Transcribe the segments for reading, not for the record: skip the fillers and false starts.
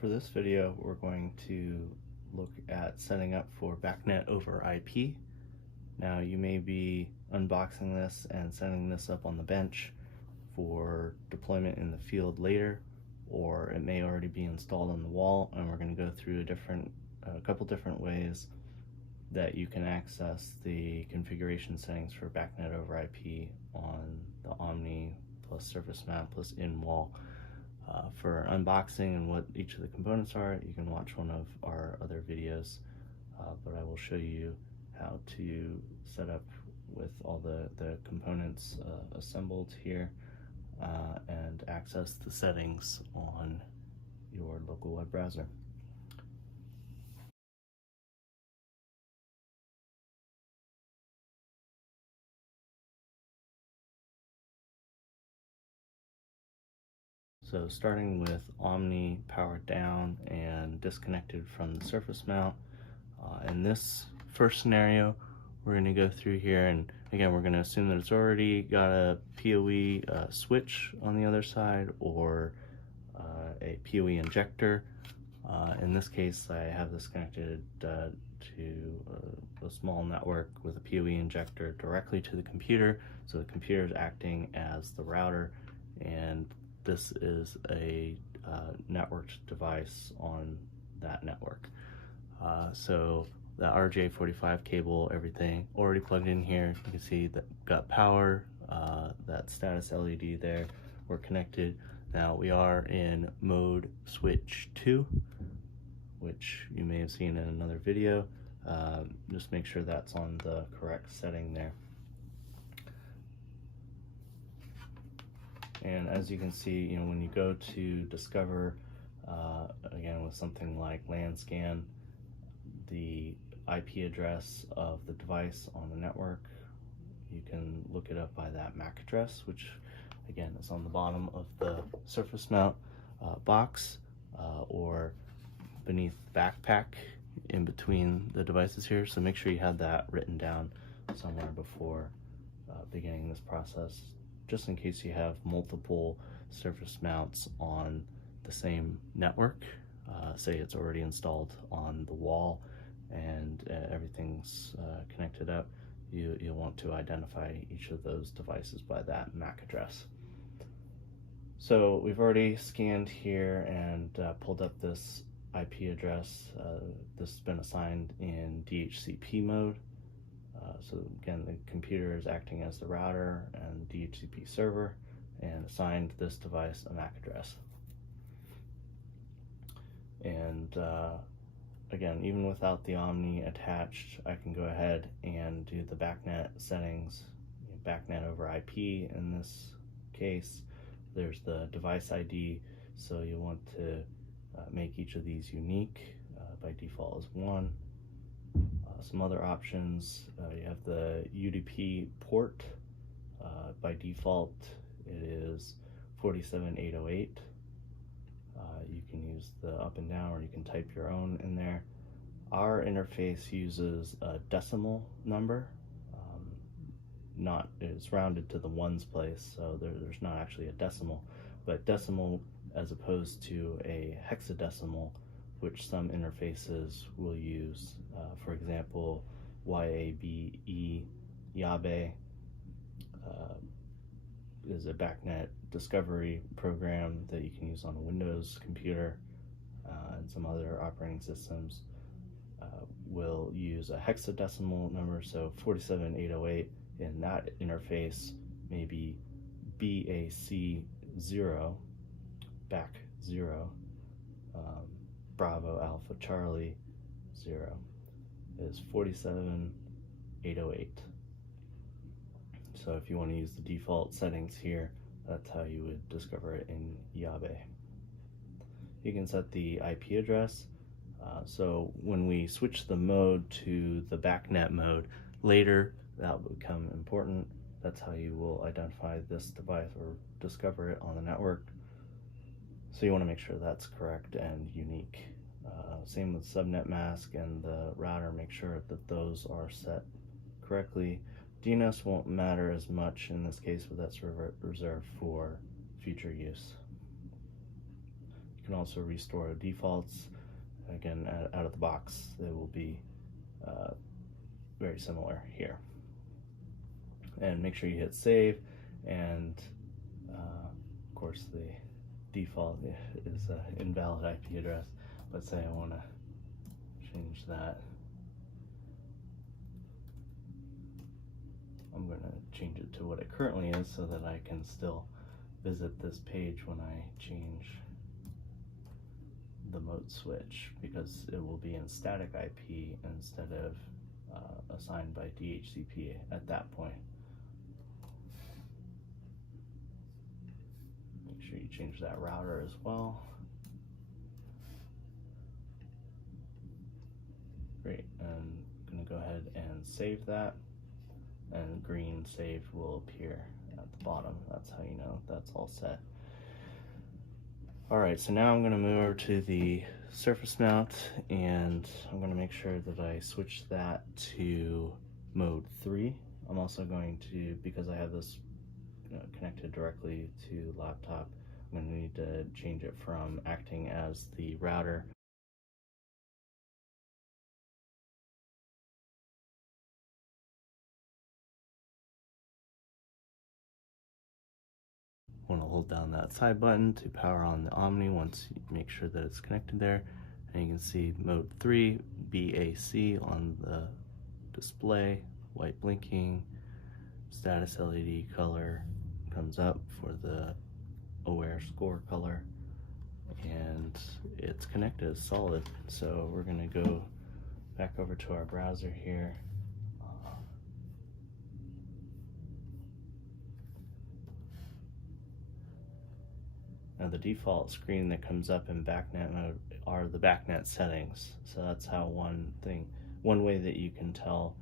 For this video, we're going to look at setting up for BACnet over IP. Now, you may be unboxing this and setting this up on the bench for deployment in the field later, or it may already be installed on the wall, and we're going to go through a couple different ways that you can access the configuration settings for BACnet over IP on the Omni plus surface mount plus in-wall. For unboxing and what each of the components are, you can watch one of our other videos, but I will show you how to set up with all the components assembled here and access the settings on your local web browser. So starting with Omni powered down and disconnected from the surface mount, in this first scenario, we're going to go through here, and again, we're going to assume that it's already got a PoE switch on the other side or a PoE injector. In this case, I have this connected to a small network with a PoE injector directly to the computer, so the computer is acting as the router, and this is a networked device on that network. So the RJ45 cable, everything already plugged in here. You can see that got power, that status LED there, we're connected. Now we are in mode switch 2, which you may have seen in another video. Just make sure that's on the correct setting there. And as you can see, when you go to discover, again with something like LAN scan, the IP address of the device on the network, you can look it up by that MAC address, which again is on the bottom of the surface mount box or beneath the backpack in between the devices here. So make sure you have that written down somewhere before beginning this process, just in case you have multiple surface mounts on the same network. Say it's already installed on the wall and everything's connected up, you'll want to identify each of those devices by that MAC address. So we've already scanned here and pulled up this IP address. This has been assigned in DHCP mode. So again, the computer is acting as the router and DHCP server, and assigned this device a MAC address. And again, even without the Omni attached, I can go ahead and do the BACnet settings, BACnet over IP in this case. There's the device ID, so you want to make each of these unique. By default is 1. Some other options, you have the UDP port. By default it is 47808. You can use the up and down, or you can type your own in there. Our interface uses a decimal number. It's rounded to the ones place, so there's not actually a decimal, but decimal as opposed to a hexadecimal, which some interfaces will use. For example, YABE, Yabe is a BACnet discovery program that you can use on a Windows computer, and some other operating systems will use a hexadecimal number, so 47808 in that interface may be BAC0, BAC 0, Bravo Alpha Charlie 0 is 47808. So if you want to use the default settings here, that's how you would discover it in Yabe. You can set the IP address. So when we switch the mode to the BACnet mode later, that will become important. That's how you will identify this device or discover it on the network. So you want to make sure that's correct and unique. Same with subnet mask and the router, make sure that those are set correctly. DNS won't matter as much in this case, but that's reserved for future use. can also restore defaults. Again, out of the box, they will be very similar here. And make sure you hit save, and of course the default is an invalid IP address, but say I want to change that. I'm going to change it to what it currently is so that I can still visit this page when I change the mode switch, because it will be in static IP instead of assigned by DHCP at that point. Make sure you change that router as well. Great, and I'm going to go ahead and save that, and green save will appear at the bottom. That's how you know that's all set. Alright, so now I'm going to move over to the surface mount, and I'm going to make sure that I switch that to mode 3. I'm also going to, because I have this connected directly to the laptop, I'm going to need to change it from acting as the router want to hold down that side button to power on the Omni once you make sure that it's connected there. And you can see mode 3, BAC on the display, white blinking, status LED color comes up for the Awair score color, and it's connected, it's solid. So we're going to go back over to our browser here. Now the default screen that comes up in BACnet mode are the BACnet settings. So that's how one way that you can tell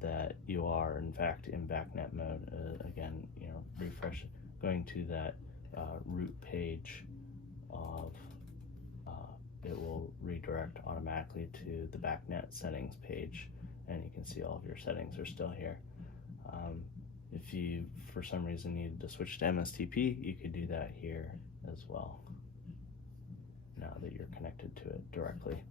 that you are in fact in BACnet mode. Again, refresh, going to that root page of, it will redirect automatically to the BACnet settings page, and you can see all of your settings are still here. If you, for some reason, needed to switch to MSTP, you could do that here as well, now that you're connected to it directly.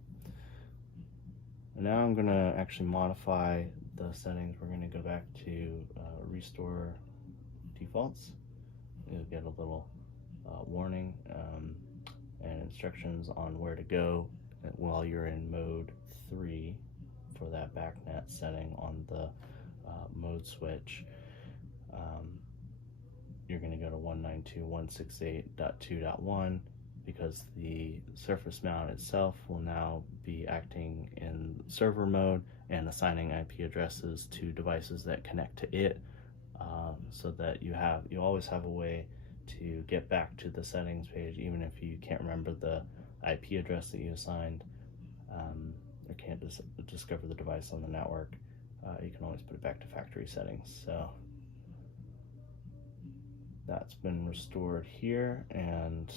And now I'm going to actually modify the settings. We're going to go back to restore defaults. You'll get a little warning and instructions on where to go while you're in mode 3 for that BACnet setting on the mode switch. You're going to go to 192.168.2.1 because the surface mount itself will now be acting in server mode and assigning IP addresses to devices that connect to it, so that you always have a way to get back to the settings page, even if you can't remember the IP address that you assigned, or can't discover the device on the network. You can always put it back to factory settings. So that's been restored here, and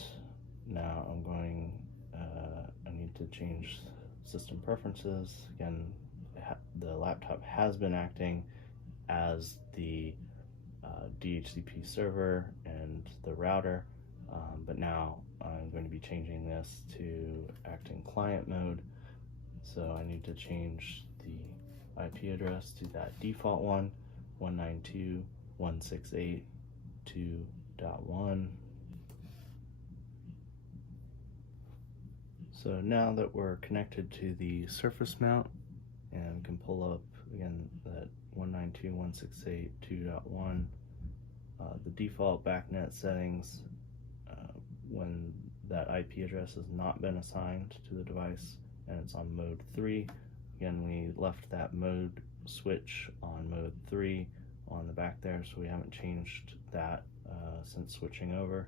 now I'm going, I need to change system preferences. Again, the laptop has been acting as the DHCP server and the router, but now I'm going to be changing this to acting client mode. So I need to change the IP address to that default one, 192.168.2.1. So now that we're connected to the surface mount, and we can pull up again that 192.168.2.1, the default BACnet settings, when that IP address has not been assigned to the device and it's on mode 3. Again, we left that mode switch on mode 3 on the back there, so we haven't changed that since switching over.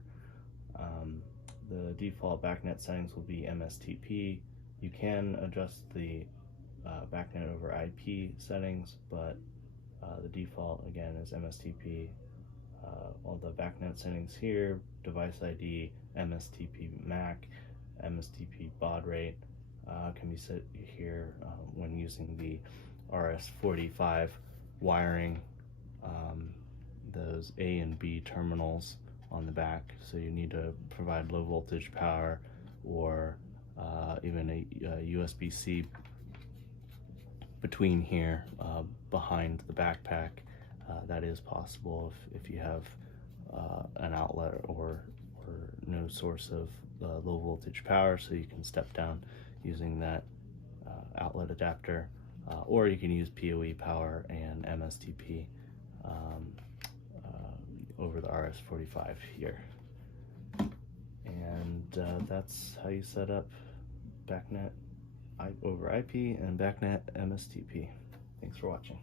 The default BACnet settings will be MSTP. You can adjust the BACnet over IP settings, but the default again is MSTP. All the BACnet settings here: device ID, MSTP MAC, MSTP baud rate, can be set here when using the RS-45 wiring, those A and B terminals on the back. So you need to provide low voltage power or even a USB-C between here behind the backpack. That is possible if you have an outlet or no source of low voltage power, so you can step down using that outlet adapter, or you can use PoE power and MSTP over the RS-45 here. And that's how you set up BACnet over IP and BACnet MSTP. Thanks for watching.